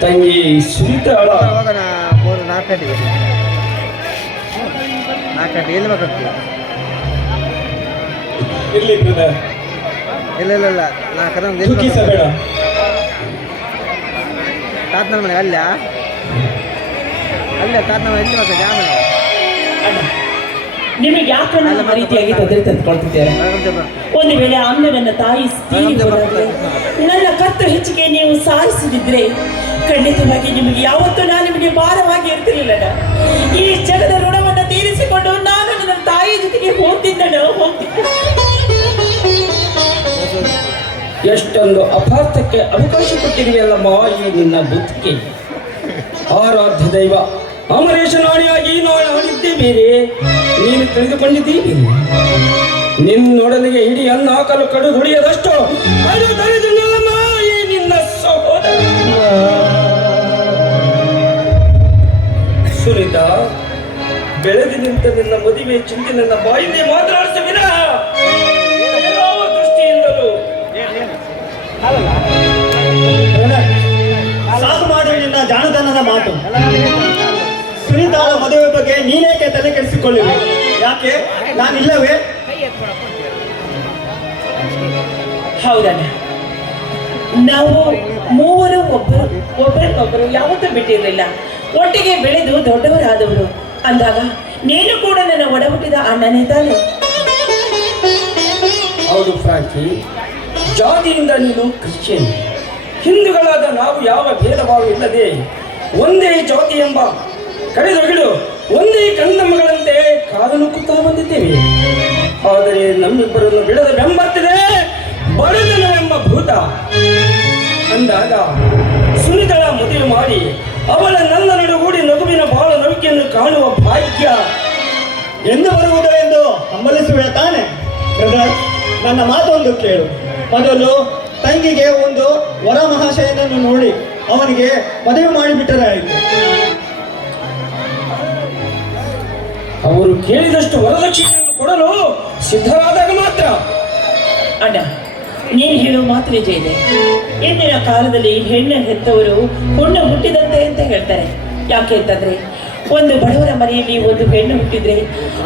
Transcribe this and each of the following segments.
ತಂಗಿ ಸುರಿತಾಳ ನಾಲ್ಕಟ್ಟಿಗೆ ಎಲ್ಲಿ ಬೇಕಾಗ್ತೀವಿ ಇರ್ಲಿ ಬ್ರದರ್, ಇಲ್ಲ ಇಲ್ಲ ಇಲ್ಲ ನಾಲ್ಕರ ಬೇಡ. ತಾತನ ಮನೆ ಅಲ್ಲ ತಾತನ ಮನೆ ಎಲ್ಲಿ ಬೇಕಾಗ ಆಮೇಲೆ ನಿಮಗೆ ಯಾಕೆ ನಮ್ಮ ರೀತಿಯಾಗಿ ತೊಂದರೆ ತಂದುಕೊಳ್ತಿದ್ದಾರೆ? ಒಂದು ವೇಳೆ ಅಮ್ಮ ನನ್ನ ತಾಯಿ ನನ್ನ ಕತ್ತು ಹೆಚ್ಚಿಗೆ ನೀವು ಸಾಯಿಸದಿದ್ರೆ ಖಂಡಿತವಾಗಿ ನಿಮಗೆ ಯಾವತ್ತೂ ನಾನು ನಿಮಗೆ ಭಾರವಾಗಿ ಇರ್ತಿರ್ಲಿಲ್ಲ. ಈ ಜಗದ ಋಣವನ್ನು ತೀರಿಸಿಕೊಂಡು ನಾನು ನನ್ನ ತಾಯಿ ಜೊತೆಗೆ ಹೋಗ್ತಿದ್ದ ಎಷ್ಟೊಂದು ಅಪಾರ್ಥಕ್ಕೆ ಅವಕಾಶ ಕೊಟ್ಟಿರುವೆಯಲ್ಲಮ್ಮ ಈ ನಿನ್ನ ಬುದ್ಧಿಗೆ. ಆರಾಧ್ಯ ದೈವ ಅಮರೇಶ ನಾಣಿಯಾಗಿ ನಾನು ಆಡಿದ್ದೇ ಬೇರೆ, ನೀನು ತಿಳಿದುಕೊಂಡಿದ್ದೀವಿ. ನಿನ್ನೊಡನೆಗೆ ಇಡೀ ಅನ್ನ ಹಾಕಲು ಕಡು ದುಡಿಯದಷ್ಟು ಈ ನಿನ್ನ ಸಹೋದರ ಸುರಿತ. ಬೆಳೆದು ನಿಂತ ನಿನ್ನ ಮದುವೆ ಚಿಂತೆ ನನ್ನ ಬಾಯಿಗೆ ಮಾತನಾಡಿಸ ವಿನಃ ಯಾವ ದೃಷ್ಟಿಯಿಂದಲೂ ಸಾಕು ಮಾಡಿ ನಿನ್ನ ಜಾಣತನದ ಮಾತು. ಸುನೀತಾಳ ಮದುವೆ ಬಗ್ಗೆ ನೀನೇಕೆ ತಲೆ ಕೆಡಿಸಿಕೊಳ್ಳಿವೆ? ಯಾಕೆ ನಾನಿಲ್ಲವೇ? ಹೌದಣ್ಣ, ನಾವು ಮೂವರು ಒಬ್ಬರಿಗೊಬ್ಬರು ಯಾವತ್ತೂ ಬಿಟ್ಟಿರಲಿಲ್ಲ. ಒಟ್ಟಿಗೆ ಬೆಳೆದು ದೊಡ್ಡವರಾದವರು ಅಂದಾಗ ನೀನು ಕೂಡ ನನ್ನ ಒಡಹುಟ್ಟಿದ ಅಣ್ಣನೇ ತಾನೆ. ಹೌದು ಫ್ರಾಂಕಿ, ಜಾತಿಯಿಂದ ನೀನು ಕ್ರಿಶ್ಚಿಯನ್, ಹಿಂದೂಗಳಾದ ನಾವು ಯಾವ ಭೇದ ಭಾವ ಇಲ್ಲದೆ ಒಂದೇ ಜಾತಿ ಎಂಬ ಕಡೆದೊಳಗಿಡು ಒಂದೇ ಕಂದಮ್ಮಗಳಂತೆ ಕಾಲು ನುಕ್ಕುತ್ತಾ ಬಂದಿದ್ದೇವೆ. ಆದರೆ ನಮ್ಮಿಬ್ಬರನ್ನು ಬಿಡದ ಬೆಂಬತ್ತಿದೆ ಬಡತನವೆಂಬ ಭೂತ. ಅಂದಾಗ ಸುನಿತಳ ಮದುವೆ ಮಾಡಿ ಅವಳ ನನ್ನ ನಡುಗೂಡಿ ನಗುವಿನ ಬಾಳ ನೌಕೆಯನ್ನು ಕಾಣುವ ಭಾಗ್ಯ ಎಂದು ಬರುವುದು ಎಂದು ಹಂಬಲಿಸುವೆ ತಾನೆ? ಬ್ರದರ್, ನನ್ನ ಮಾತೊಂದು ಕೇಳು. ಮೊದಲು ತಂಗಿಗೆ ಒಂದು ವರ ಮಹಾಶಯನನ್ನು ನೋಡಿ ಅವನಿಗೆ ಮದುವೆ ಮಾಡಿಬಿಟ್ಟರೆ ಆಯಿತು. ಅವರು ಕೇಳಿದಷ್ಟು ವರದಕ್ಷಿಣೆಯನ್ನು ಕೊಡಲು ಸಿದ್ಧರಾದಾಗ ಮಾತ್ರ. ಅಣ್ಣ, ನೀನು ಹೇಳೋ ಮಾತು ನಿಜ ಇದೆ. ಇಂದಿನ ಕಾಲದಲ್ಲಿ ಹೆಣ್ಣು ಹೆತ್ತವರು ಹುಣ್ಣು ಹುಟ್ಟಿದಂತೆ ಅಂತ ಹೇಳ್ತಾರೆ. ಯಾಕೆ ಅಂತಂದ್ರೆ ಒಂದು ಬಡವರ ಮನೆಯಲ್ಲಿ ಒಂದು ಹೆಣ್ಣು ಹುಟ್ಟಿದ್ರೆ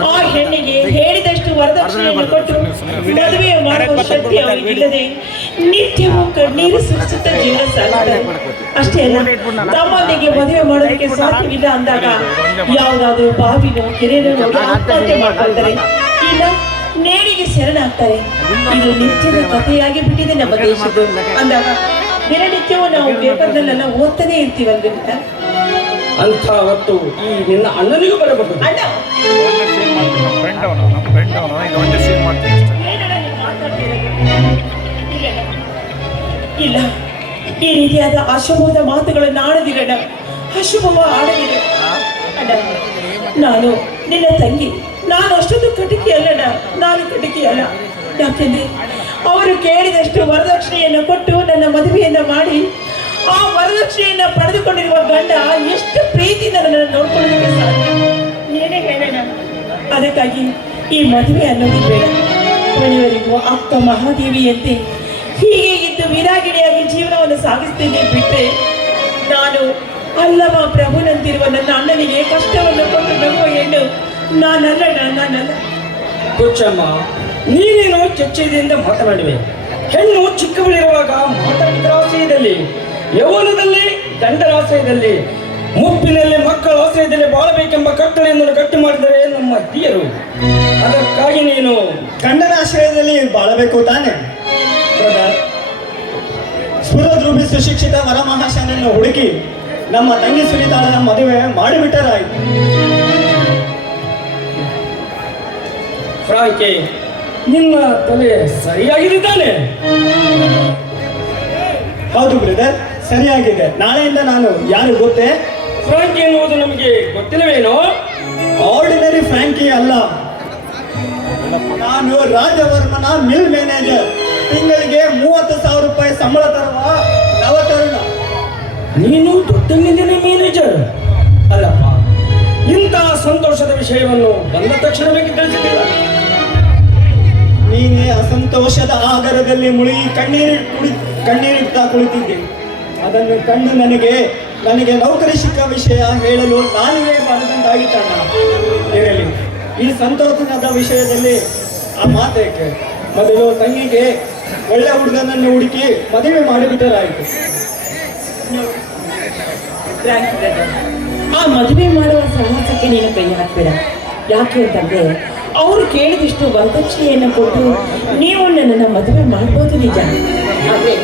ಆ ಹೆಣ್ಣಿಗೆ ಹೇಳಿದಷ್ಟು ವರದಕ್ಷಿಣೆಯನ್ನು ಕೊಟ್ಟು ಮದುವೆ ಮಾಡುವ ಶಕ್ತಿ ಅವರಿಗಿಲ್ಲದೆ ನಿತ್ಯವೂ ಕಣ್ಣೀರು ಸುರಿಸುತ್ತ ಜೀವನ ಸಾಗುತ್ತಾರೆ. ಅಷ್ಟೇ ಅಲ್ಲ, ತಮ್ಮನಿಗೆ ಮದುವೆ ಮಾಡೋದಕ್ಕೆ ಸಾಧ್ಯವಿಲ್ಲ ಅಂದಾಗ ಯಾವುದಾದ್ರೂ ಬಾವಿನೋ ಕೆರೆನೋ ನೋಡಿ ಆತ್ಮಹತ್ಯೆ ಮಾಡ್ಕೊಳ್ತಾರೆ, ಇಲ್ಲ ನೇಣಿಗೆ ಶರಣಾಗ್ತಾರೆ. ಇದು ನಿತ್ಯದ ಕಥೆಯಾಗಿ ಬಿಟ್ಟಿದೆ ನಮ್ಮ ದೇಶದ್ದು. ಅಂದಾಗ ದಿನನಿತ್ಯವೂ ನಾವು ಪೇಪರ್ನಲ್ಲೆಲ್ಲ ಓದ್ತಾನೆ ಇರ್ತೀವಲ್ವ. ಅಂತ ಹೊತ್ತು ಈ ನಿನ್ನ ಅಣ್ಣನಿಗೂ ಬರಬಹುದು. ಅಣ್ಣ, ಇಲ್ಲ, ಈ ರೀತಿಯಾದ ಅಶುಭದ ಮಾತುಗಳನ್ನು ಆಡದಿರಣ, ಅಶುಭವ ಆಡದಿರ. ಅಣ್ಣ, ನಾನು ನಿನ್ನ ತಂಗಿ, ನಾನು ಅಷ್ಟೊಂದು ಕಟಕಿ ಅಲ್ಲಣ್ಣ, ನಾನು ಕಟಕಿ ಅಲ್ಲ. ಯಾಕೆಂದ್ರೆ ಅವರು ಕೇಳಿದಷ್ಟು ವರದಕ್ಷಿಣೆಯನ್ನು ಕೊಟ್ಟು ನನ್ನ ಮದುವೆಯನ್ನ ಮಾಡಿ ಆ ವರದಕ್ಷಿಣೆಯನ್ನ ಪಡೆದುಕೊಂಡಿರುವ ಗಂಡ ಎಷ್ಟು ಪ್ರೀತಿಯಿಂದ ನನ್ನನ್ನು ನೋಡ್ಕೊಳ್ಳೋದಕ್ಕೆ ಸಾಧ್ಯ? ನೀನೇ ಹೇಳೋಣ. ಅದಕ್ಕಾಗಿ ಈ ಮದುವೆ ಅನ್ನೋದು ಬೇಡ. ಕೊನೆಯವರೆಗೂ ಅಕ್ಕ ಮಹಾದೇವಿಯಂತೆ ಹೀಗೆ ಇದ್ದು ವೀರಾಗಿಣಿಯಾಗಿ ಜೀವನವನ್ನು ಸಾಗಿಸ್ತೇನೆ ಬಿಟ್ಟರೆ ನಾನು ಅಲ್ಲವ ಪ್ರಭುನಂತಿರುವ ನನ್ನ ಅಣ್ಣನಿಗೆ ಕಷ್ಟವನ್ನು ಕೊಟ್ಟು ನಗುವ ಹೆಣ್ಣು ನಾನಲ್ಲ. ಕೊಚ್ಚಮ್ಮ, ನೀನೇನು ಚಚ್ಚೆಯಿಂದ ಮಾತನಾಡುವೆ. ಹೆಣ್ಣು ಚಿಕ್ಕವಳಿರುವಾಗ ಮಾತಾಡಿದ ಆಶ್ರಯದಲ್ಲಿ, ಯೌವನದಲ್ಲಿ ಗಂಡನ ಆಶ್ರಯದಲ್ಲಿ, ಮುಪ್ಪಿನಲ್ಲಿ ಮಕ್ಕಳ ಆಶ್ರಯದಲ್ಲಿ ಬಾಳಬೇಕೆಂಬ ಕಟ್ಟಳೆಯನ್ನು ಗಟ್ಟಿ ಮಾಡಿದರೆ ನಮ್ಮ ಹಿರಿಯರು. ಅದಕ್ಕಾಗಿ ನೀನು ಗಂಡನ ಆಶ್ರಯದಲ್ಲಿ ಬಾಳಬೇಕು ತಾನೆ? ಬ್ರದರ್, ಸ್ಫುರದ್ರೂಪಿ ಸುಶಿಕ್ಷಿತ ವರಮಹಾಶಯನನ್ನು ಹುಡುಕಿ ನಮ್ಮ ತಂಗಿ ಸುನೀತಾಳ ಮದುವೆ ಮಾಡಿಬಿಟ್ಟರಾಯಿತು. ಫ್ರಾಂಕಿ, ನಿನ್ನ ತಲೆ ಸರಿಯಾಗಿದೆ ತಾನೆ? ಹೌದು ಬ್ರದರ್, ಸರಿಯಾಗಿದೆ. ನಾಳೆಯಿಂದ ನಾನು ಯಾರು ಗೊತ್ತೇ? ಫ್ರಾಂಕಿ ಎನ್ನುವುದು ನಮಗೆ ಗೊತ್ತಿಲ್ಲವೇನೋ? ಆರ್ಡಿನರಿ ಫ್ರಾಂಕಿ ಅಲ್ಲ, ನಾನು ರಾಜವರ್ಮನ ಮಿಲ್ ಮ್ಯಾನೇಜರ್. ತಿಂಗಳಿಗೆ 30,000 ರೂಪಾಯಿ ಸಂಬಳ ತರುವ ನವತರುಣ. ನೀನು ದೊಡ್ಡ ಮ್ಯಾನೇಜರ್ ಅಲ್ಲಪ್ಪ. ಇಂತಹ ಸಂತೋಷದ ವಿಷಯವನ್ನು ಬಂದ ತಕ್ಷಣವೇ ತಿಳಿಸಿಲ್ಲ. ನೀನೇ ಅಸಂತೋಷದ ಆಗರದಲ್ಲಿ ಮುಳುಗಿ ಕಣ್ಣೀರು ಕಣ್ಣೀರಿಡ್ತಾ ಕುಳಿತಿದ್ದೆ. ಅದನ್ನು ಕಂಡು ನನಗೆ ನೌಕರಿ ಸಿಕ್ಕ ವಿಷಯ ಹೇಳಲು ನಾನೇ ಬರದಂತಾಗಿತ್ತಣ್ಣ. ಇರಲಿ, ಈ ಸಂತೋಷದ ವಿಷಯದಲ್ಲಿ ಆ ಮಾತೇಕೆ. ಮೊದಲು ತಂಗಿಗೆ ಒಳ್ಳೆ ಹುಡುಗನನ್ನು ಹುಡುಕಿ ಮದುವೆ ಮಾಡಿಬಿಟ್ಟರಾಯಿತು. ಆ ಮದುವೆ ಮಾಡುವ ಸಾಹಸಕ್ಕೆ ನೀನು ಕೈ ಹಾಕ್ಬೇಡ. ಯಾಕೆ ಅಂತಂದ್ರೆ ಅವರು ಕೇಳಿದಷ್ಟು ವರದಕ್ಷಿಣೆಯನ್ನು ಕೊಟ್ಟು ನೀವು ನನ್ನನ್ನು ಮದುವೆ ಮಾಡ್ಬೋದು ನಿಜ. ಆದ್ರೆ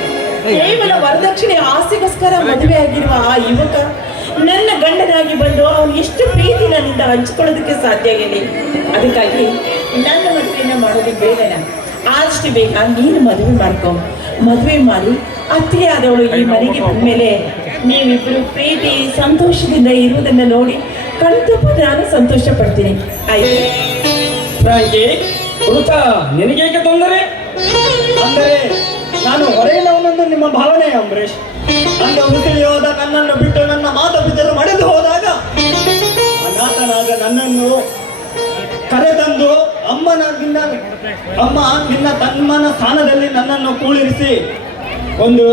ಕೇವಲ ವರದಕ್ಷಿಣೆ ಆಸೆಗೋಸ್ಕರ ಮದುವೆ ಆಗಿರುವ ಆ ಯುವಕ ನನ್ನ ಗಂಡನಾಗಿ ಬಂದು ಅವನು ಎಷ್ಟು ಪ್ರೀತಿ ನನ್ನಿಂದ ಹಂಚಿಕೊಳ್ಳೋದಕ್ಕೆ ಸಾಧ್ಯ ಆಗಿದೆ. ಅದಕ್ಕಾಗಿ ನನ್ನ ಮದುವೆಯನ್ನು ಮಾಡೋದಕ್ಕೆ ಬೇಡ. ಆದಷ್ಟು ಬೇಗ ನೀನು ಮದುವೆ ಮಾಡ್ಕೊ. ಮದುವೆ ಮಾಡಿ ಅತ್ತೆ ಆದವಳು ಈ ಮನೆಗೆ ಬಂದ್ಮೇಲೆ ನೀವಿಬ್ಬರು ಪ್ರೀತಿ ಸಂತೋಷದಿಂದ ಇರುವುದನ್ನು ನೋಡಿ ಕಣ್ತುಂಬ ನಾನು ಸಂತೋಷ ಪಡ್ತೀನಿ. ಆಯ್ತು ಫ್ರಾಂಕಿ, ಹುಡುಕ ನಿನಗೇಕೆ ತೊಂದರೆ? ಅಂದರೆ ನಾನು ಹೊರೆಯಿಲ್ಲವನೆಂದು ನಿಮ್ಮ ಭಾವನೆ ಅಂಬರೀಷ್. ನನ್ನ ಉಸಿರಿ ಹೋದ ನನ್ನನ್ನು ಬಿಟ್ಟು ನನ್ನ ಮಾತಾಪಿತರು ಮಡಿದು ಹೋದಾಗ ಅನಾಥನಾದ ನನ್ನನ್ನು ಕರೆತಂದು ಅಮ್ಮ ನಿನ್ನ ತಮ್ಮನ ಸ್ಥಾನದಲ್ಲಿ ನನ್ನನ್ನು ಕೂಳಿರಿಸಿ ಒಂದು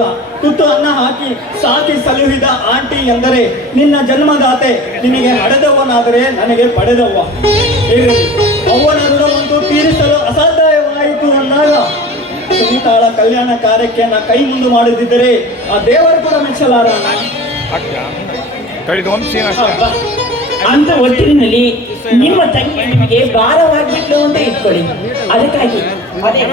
ತುತ್ತು ಅನ್ನ ಹಾಕಿ ಸಾಕಿ ಸಲುಹಿದ ಆಂಟಿ ಎಂದರೆ ನಿನ್ನ ಜನ್ಮದಾತೆ. ನಿನಗೆ ಹಡೆದವನಾದರೆ ನನಗೆ ಪಡೆದವ್ವ. ಇರಲಿ, ಅವ್ವನ ಋಣವನ್ನು ತೀರಿಸಲು ಅಸಾಧ್ಯವಾಯಿತು ಅಂದಾಗ ಸುನೀತಾಳ ಕಲ್ಯಾಣ ಕಾರ್ಯಕ್ಕೆ ನಾ ಕೈ ಮುಂದೆ ಮಾಡದಿದ್ದರೆ ಆ ದೇವರು ಕೂಡ ಮೆಚ್ಚಲಾರ. ಅಂತ ಒಟ್ಟಿನಲ್ಲಿ ನಿಮ್ಮ ತಂಗಿ ನಿಮಗೆ ಭಾರವಾಗ್ಬಿಟ್ಲು ಅಂತ ಇಟ್ಕೊಳ್ಳಿ. ಅದಕ್ಕಾಗಿ ಅದೇ